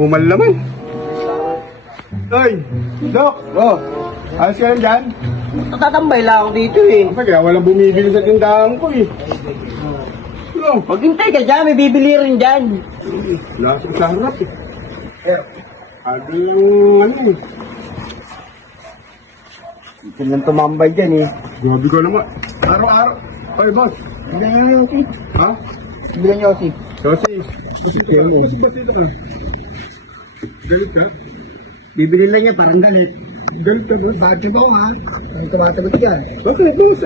Kumal naman. Hoy, Dok! Oh, ayos ka lang dyan? Natatambay lang ako dito eh. Kaya walang bumibili sa tindahan ko eh. Ano? Maghintay ka dyan, may bibili rin dyan. Nasa sa harap eh. Ano yung ano eh. Ito lang tumambay dyan eh. Grabe ka naman. Araw-araw. Hoy, boss. Bilan nyo Yossi. Ha? Bilan nyo Yossi. Sosi. Sosi ka. Sosi ka. Galit ka? Bibili lang niya, parang galit. Galit ka, boss? Bakit ba ako ha? Ang tumatagot dyan. Bakit, boss?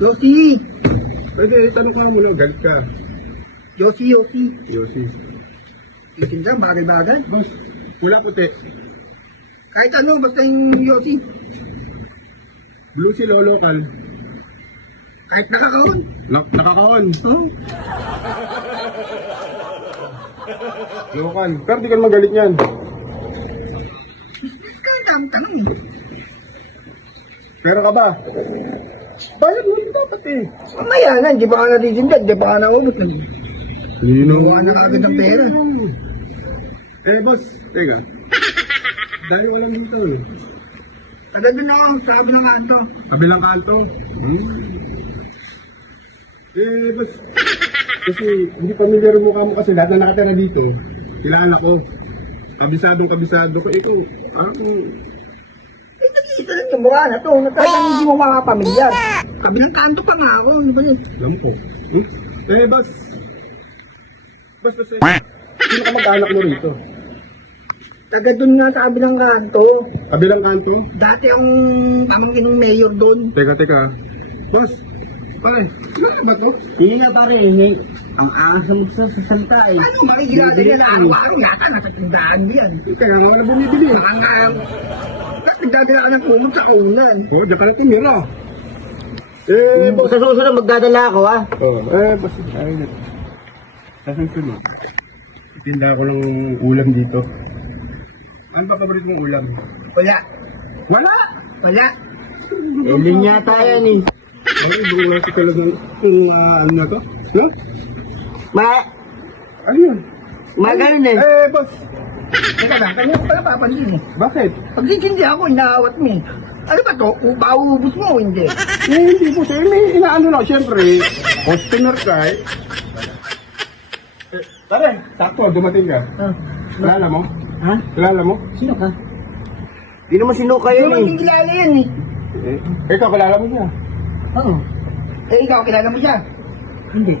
Yossi! Pwede, tanong ka mo, galit ka. Yossi, Yossi. Yosi. Itin lang, bagay-bagay. Boss, wala puti. Kahit ano, basta yung Yossi. Blue si local. Kahit nakakaon. Nakakaon. Oo. Local. Pero di ka naman galit niyan. Kahit ang tanong eh. Pera ka ba? Bayad mo rin dapat eh. Mamaya na, di ba ka natitindag? Di ba ka naubot? Buwan na agad ng pera. Eh, boss. Teka. Dahil walang dito eh. Agad doon ako, sabi ng kanto. Kabilang kanto. Eh, boss. Kasi hindi pamilyar mo mo kasi lahat na nakatira dito. Kilala ko. Kabisado ko. Ikaw, Eh, nag-iisa lang yung mukha na to. Talagang hindi mo makapamilyar. Kabilang kanto pa nga ako. Ano ba yun? alam ko. Eh, boss. Boss. Sino ka mag-anak mo rito? Taga doon nga sa kabilang kanto. Kabilang kanto? Dati akong pamangkin ng mayor doon. Teka. Boss, pare, ano ba to? Hindi nga pare, ang angas mo sa salita eh. Ano, makikilala nila na araw-araw yata nasa tindahan yan. Kaya nga wala bumibili. Baka nga, tapos nagdadala ka ng kumot sa unan. Oh, diyan ka na tumira. Eh, boss. Sa susunod magdadala ako ha. Boss, ayun. Sa susunod. Tinda ko ng ulam dito. Ano ba paborito mong ulam? Wala. Wala? Elin yata yan eh. Ay, bukas ka lang yung ano na to? No? Ano yun? Magaling eh. Eh, boss. Teka lang, kanya ko pala papansin eh. Bakit? Pag hindi ako, inaawat mo eh. Ano ba to? Upaubos mo o hindi? Hindi po sir. May inaano na. Siyempre, customer ka eh. Tara, sakto. Dumating ka. Kilala mo? Ha? Kilala mo? Sino ka? Hindi naman sino kayo eh. Hindi kilala yan eh. Ikaw, kilala mo siya? Oo. Eh, ikaw, kilala mo siya? Hindi.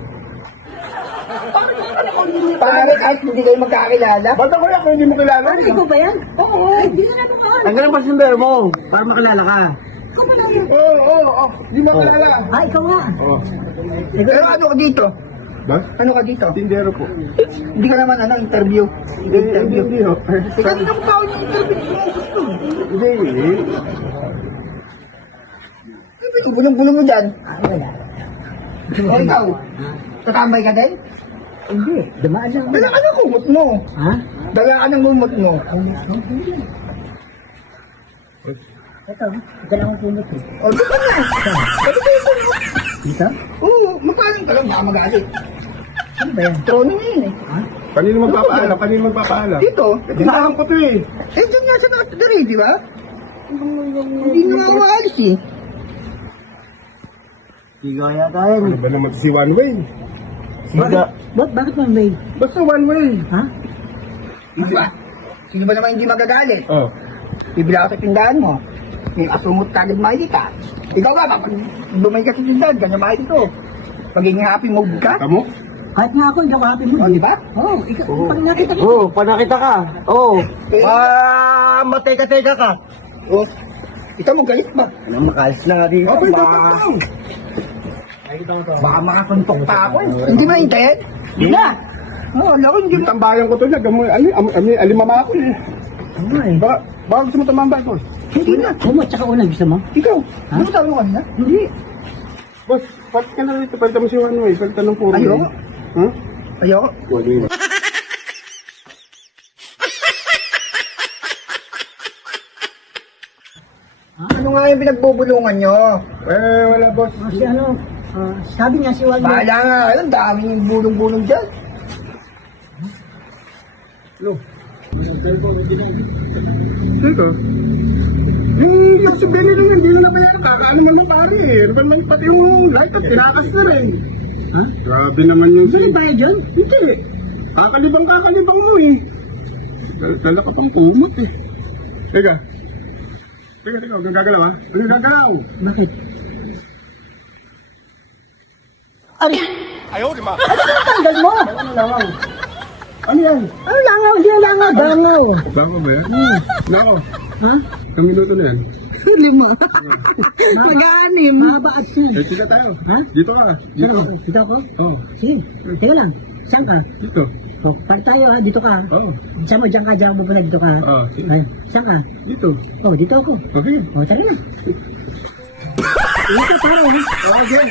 Pare, kahit hindi kayo magkakilala. Ba't ako yan kung hindi mo kilala? Ikaw ba yan? Oo, hindi ka na mukhaan. Tanggalin pa sundero mo para makilala ka. Oo. Hindi mo kilala. Ah, ikaw nga. Oo. Pero ano ka dito? Ba? Ano ka dito? Tindero po. Hindi ka naman interview. Hindi ho. Ikaw dito ko pa ako yung interview mo gusto. Hindi. Bulong-bulong mo dyan. Wala. O ikaw, tatambay ka din? Hindi, dumaan lang. Dala ka ng kumot mo. Ha? Dala ka ng kumot mo. Ito, ito lang ang kumot eh. O, di ba na? Dito? Oo, magpalang ka lang, baka magalit. Ano ba yan? Trono niya yun eh. Kanino magpapaalam? Dito, Tindahan ko to eh. eh, dyan nga sa nakatagari, di ba? Hindi na ako maalis eh. Sigaw yata yan Ano ba naman si One Way? Bakit man may? Basta One Way. Ha? Ano ba? Sino ba naman hindi magagalit? Oh. Bibila ako sa tindahan mo. May asumot ka agad makikita. Ikaw ba, pag bumay ka sa tindahan, ganyan makikita. Pagiging happy mode ka? Kamu? Kahit nga ako, hindi ako happy mo. O, di ba? Oo, ikaw, pag nakita ko. Oo, pag nakita ka. Oo. Mateka-teka ka. Oo. Ito mo galit ba? Ano, makalis na nga dito. Okay, Baka makasuntok pa ako eh. Hindi maintindihan? Hindi na. Oo, alam ko, hindi Yung tambayan ko to na, alimama ako eh. Oo eh. Baka gusto mo tamambay ko. Hindi na. Kumot, tsaka una gusto mo? Ikaw, Ha? ano sabi mo kanina? Hindi. Boss, palit ka na rito, palitan mo si One Way, palitan ng puro. Ayoko. Huh? Ayoko. Ano nga yung pinagbubulungan nyo? Eh, wala boss. Kasi ano, sabi niya si Waldo. Bahala nga, ang daming bulong-bulong dyan. Lo, Dito. Yung si Benny rin, hindi na kaya kakaano man yung pare eh. Ano ba lang pati yung light at tinakas na rin. Ha? Grabe naman yung Saan yung bayad dyan? Hindi. Kakalibang mo eh. Dala ka pang kumot eh. Teka. Huwag kang gagalaw ha. Huwag kang gagalaw. Bakit? Ayaw, di ma. Tanggal mo! Ano langaw? Ano yan? Ano langaw? Hindi yan langaw. Dangaw. Bako ba yan? Nako. Ha? Ang minuto na yan. 5. Mag-anim. Mahaba at sin. Eh, sila tayo. Ha? Dito ka. Dito. Dito ako? Oo. Sige. Teka lang. Saan ka? Dito. O, part tayo ha. Dito ka. Oo. Saan mo? Diyan ka. Diyan mo pala. Dito ka. Oo. Sige. Ay, saan ka? Dito. O, dito ako. Okay. O, tara na. Dito, para. Okay.